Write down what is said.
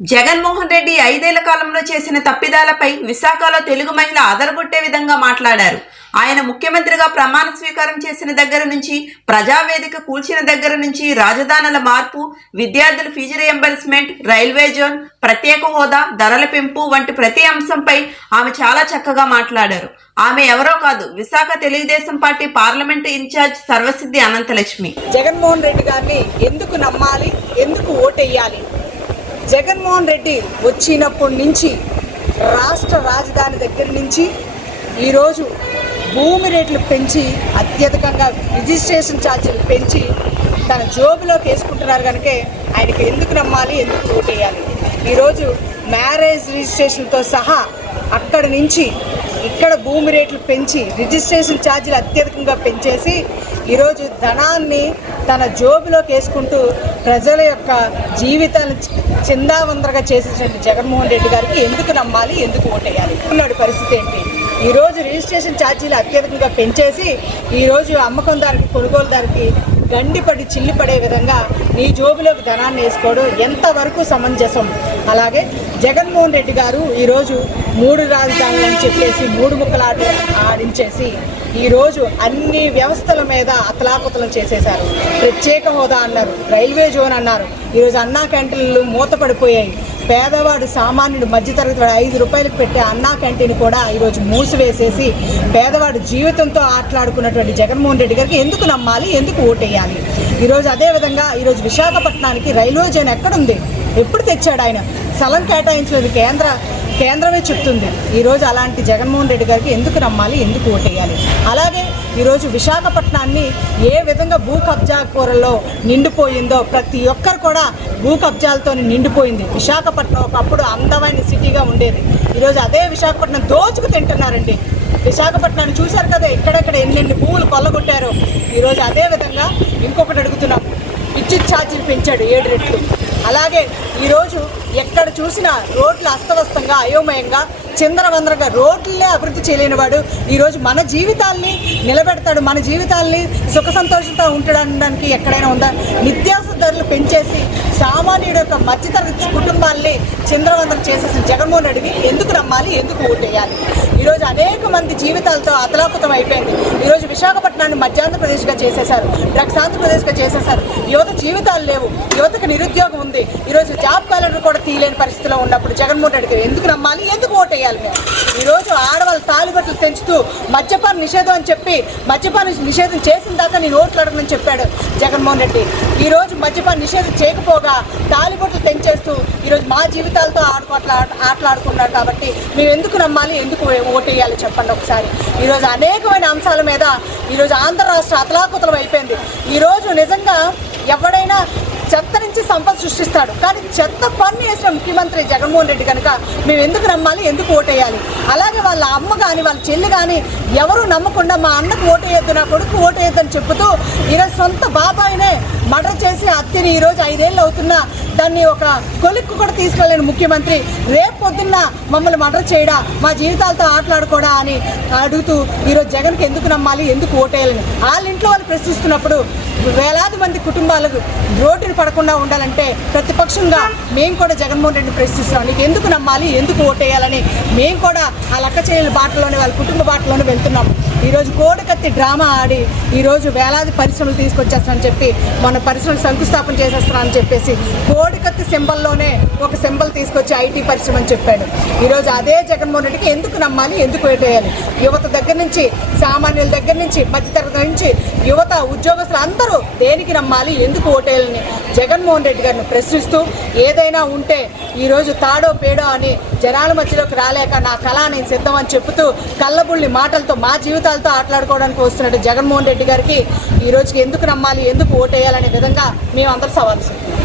జగన్మోహన్ రెడ్డి ఐదేళ్ళ కాలంలో చేసిన తప్పిదాలపై విశాఖలో తెలుగు మహిళ అదరగొట్టే విధంగా మాట్లాడారు. ఆయన ముఖ్యమంత్రిగా ప్రమాణ స్వీకారం చేసిన దగ్గర నుంచి ప్రజావేదిక కూల్చిన దగ్గర నుంచి రాజధానుల మార్పు విద్యార్థుల ఫీజు రియంబర్స్మెంట్ రైల్వే జోన్ ప్రత్యేక హోదా ధరల పెంపు వంటి ప్రతి అంశంపై ఆమె చాలా చక్కగా మాట్లాడారు. ఆమె ఎవరో కాదు Visakha Telugu Desam party parliament incharge Sarvasiddhi Anantalakshmi. Jaganmohan Reddy గారిని ఎందుకు నమ్మాలి ఎందుకు ఓటెయ్యాలి జగన్మోహన్ రెడ్డి వచ్చినప్పటి నుంచి రాష్ట్ర రాజధాని దగ్గర నుంచి ఈరోజు భూమి రేట్లు పెంచి అత్యధికంగా రిజిస్ట్రేషన్ ఛార్జీలు పెంచి తన జోబులోకి వేసుకుంటున్నారు కనుక ఆయనకి ఎందుకు నమ్మాలి ఎందుకు ఓటేయాలి? ఈరోజు మ్యారేజ్ రిజిస్ట్రేషన్తో సహా అక్కడి నుంచి ఇక్కడ భూమి రేట్లు పెంచి రిజిస్ట్రేషన్ ఛార్జీలు అత్యధికంగా పెంచేసి ఈరోజు ధనాన్ని తన జోబులోకి వేసుకుంటూ ప్రజల యొక్క జీవితాన్ని చిందావందరగా చేసేటువంటి జగన్మోహన్ రెడ్డి గారికి ఎందుకు నమ్మాలి ఎందుకు ఓటేయాలి? ఉన్నాడు పరిస్థితి ఏంటి? ఈరోజు రిజిస్ట్రేషన్ ఛార్జీలు అత్యధికంగా పెంచేసి ఈరోజు అమ్మకందారికి కొనుగోలుదారికి గండిపడి చిల్లిపడే విధంగా నీ జోబులోకి ధనాన్ని వేసుకోవడం ఎంతవరకు సమంజసం? అలాగే జగన్మోహన్ రెడ్డి గారు ఈరోజు మూడు రాజధానులు అని చెప్పేసి మూడు ముక్కలాట ఆడించేసి ఈరోజు అన్ని వ్యవస్థల మీద అతలాకుతలం చేసేశారు. ప్రత్యేక హోదా అన్నారు రైల్వే జోన్ అన్నారు. ఈరోజు అన్నా క్యాంటీన్లు మూతపడిపోయాయి. పేదవాడు సామాన్యుడు మధ్యతరగతి వాడు ఐదు రూపాయలకు పెట్టే అన్నా క్యాంటీన్ కూడా ఈరోజు మూసివేసేసి పేదవాడు జీవితంతో ఆటలాడుకున్నటువంటి జగన్మోహన్ రెడ్డి గారికి ఎందుకు నమ్మాలి ఎందుకు ఓటేయాలి? ఈరోజు అదేవిధంగా ఈరోజు విశాఖపట్నానికి రైల్వే జోన్ ఎక్కడుంది? ఎప్పుడు తెచ్చాడు ఆయన? స్థలం కేటాయించలేదు కేంద్ర కేంద్రమే చెప్తుంది ఈరోజు అలాంటి జగన్మోహన్ రెడ్డి గారికి ఎందుకు నమ్మాలి ఎందుకు ఓటేయాలి? అలాగే ఈరోజు విశాఖపట్నాన్ని ఏ విధంగా భూ కబ్జా కూరలో నిండిపోయిందో ప్రతి ఒక్కరు కూడా భూ కబ్జాలతో నిండిపోయింది. విశాఖపట్నం ఒకప్పుడు అందమైన సిటీగా ఉండేది. ఈరోజు అదే విశాఖపట్నం దోచుకు తింటున్నారండి. విశాఖపట్నాన్ని చూశారు కదా ఎక్కడెక్కడ ఎన్నెన్ని భూములు కొల్లగొట్టారో. ఈరోజు అదే విధంగా ఇంకొకటి అడుగుతున్నాం. విద్యుత్ ఛార్జీలు పెంచాడు ఏడు రెట్లు. అలాగే ఈరోజు ఎక్కడ చూసినా రోడ్లు అస్తవ్యస్తంగా అయోమయంగా చిందరవందరగా రోడ్లే అభివృద్ధి చేయలేని వాడు. ఈరోజు మన జీవితాల్ని నిలబెడతాడు మన జీవితాల్ని సుఖ సంతోషంతో ఉంటాడనడానికి ఎక్కడైనా ఉందా? నిత్యావసర ధరలు పెంచేసి సామాన్యుడు యొక్క మధ్యతరగతి కుటుంబాల్ని చిందరవందరం చేసేసిన జగన్మోహన్ రెడ్డికి ఎందుకు నమ్మాలి? ఎందుకు ఓటేయాలి? అనేక మంది జీవితాలతో అతలాకుతం అయిపోయింది. ఈరోజు విశాఖపట్నాన్ని మధ్యాంధ్రప్రదేశ్గా చేసేశారు. డ్రగ్స్ ఆంధ్రప్రదేశ్గా చేసేశారు. యువత జీవితాలు లేవు. యువతకు నిరుద్యోగం ఉంది. ఈరోజు జాబ్ క్యాలెండర్ కూడా తీయలేని పరిస్థితిలో ఉన్నప్పుడు జగన్మోహన్ రెడ్డికి ఎందుకు నమ్మాలి? ఎందుకు ఓటేయాలి మేము ఈరోజు ఆడవాళ్ళ తాలిబట్లు తెంచుతూ మద్యపాన నిషేధం అని చెప్పి మద్యపాన నిషేధం చేసిన దాకా నేను ఓట్లు అడగనని చెప్పాడు జగన్మోహన్ రెడ్డి. ఈరోజు మద్యపాన నిషేధం చేయకపోగా తాలిబట్లు తెంచేస్తూ ఈరోజు మా జీవితాలతో ఆడుకోట్ల ఆటలాడుకున్నారు కాబట్టి మేము ఎందుకు నమ్మాలి ఎందుకు ఓటేయాలి చెప్పండి ఒకసారి. ఈరోజు అనేకమైన అంశాల మీద ఈరోజు ఆంధ్ర రాష్ట్ర అతలాకుతలం అయిపోయింది. ఈరోజు నిజంగా ఎవడైనా చెత్త నుంచి సంపద సృష్టిస్తాడు. కానీ చెత్త పన్ను వేసిన ముఖ్యమంత్రి జగన్మోహన్ రెడ్డి కనుక మేము ఎందుకు నమ్మాలి? ఎందుకు ఓటేయాలి? అలాగే వాళ్ళ అమ్మ కానీ వాళ్ళ చెల్లి కానీ ఎవరు నమ్మకుండా మా అన్నకు ఓటేయొద్దు నా కొడుకు ఓటేయొద్దు అని చెబుతూ ఈరోజు సొంత బాబాయినే మర్డర్ చేసి హత్యని ఈరోజు ఐదేళ్ళు అవుతున్నా దాన్ని ఒక కొలిక్కు కూడా తీసుకెళ్ళిన ముఖ్యమంత్రి రేపు పొద్దున్న మమ్మల్ని మర్డర్ చేయడా? మా జీవితాలతో ఆటలాడుకోడా అని అడుగుతూ ఈరోజు జగన్కి ఎందుకు నమ్మాలి ఎందుకు ఓటేయాలని? వాళ్ళ ఇంట్లో వాళ్ళు ప్రశ్నిస్తున్నప్పుడు వేలాది మంది కుటుంబాలకు రోడ్డుని పడకుండా ఉండాలంటే ప్రతిపక్షంగా మేము కూడా జగన్మోహన్ రెడ్డిని ప్రశ్నిస్తున్నాం. నీకు ఎందుకు నమ్మాలి ఎందుకు ఓటేయాలని? మేము కూడా ఆ లక్క చేయని బాటలోనే వాళ్ళ కుటుంబ బాటలోనే వెళ్తున్నాం. ఈరోజు కోడికత్తి డ్రామా ఆడి ఈరోజు వేలాది పరిశ్రమలు తీసుకొచ్చేస్తానని చెప్పి మన పరిశ్రమలు శంకుస్థాపన చేసేస్తానని చెప్పేసి కోడికత్తి సింబల్లోనే ఒక సింబల్ తీసుకొచ్చి ఐటీ పరిశ్రమ అని చెప్పాడు. ఈరోజు అదే జగన్మోహన్ రెడ్డికి ఎందుకు నమ్మాలి ఎందుకు వేటేయాలి? యువత దగ్గర నుంచి సామాన్యుల దగ్గర నుంచి మధ్యతరగతి నుంచి యువత ఉద్యోగస్తులు అందరూ దేనికి నమ్మాలి ఎందుకు ఓటేయాలని జగన్మోహన్ రెడ్డి గారిని ప్రశ్నిస్తూ ఏదైనా ఉంటే ఈరోజు తాడో పేడో అని జనాల మధ్యలోకి రాలేక నా కళ నేను సిద్ధం అని చెబుతూ కళ్ళబుల్లి మాటలతో మా జీవితాలతో ఆటలాడుకోవడానికి వస్తున్నట్టు జగన్మోహన్ రెడ్డి గారికి ఈ రోజుకి ఎందుకు నమ్మాలి ఎందుకు ఓటేయాలనే విధంగా మేము అందరూ సవాల్ చేస్తున్నాం.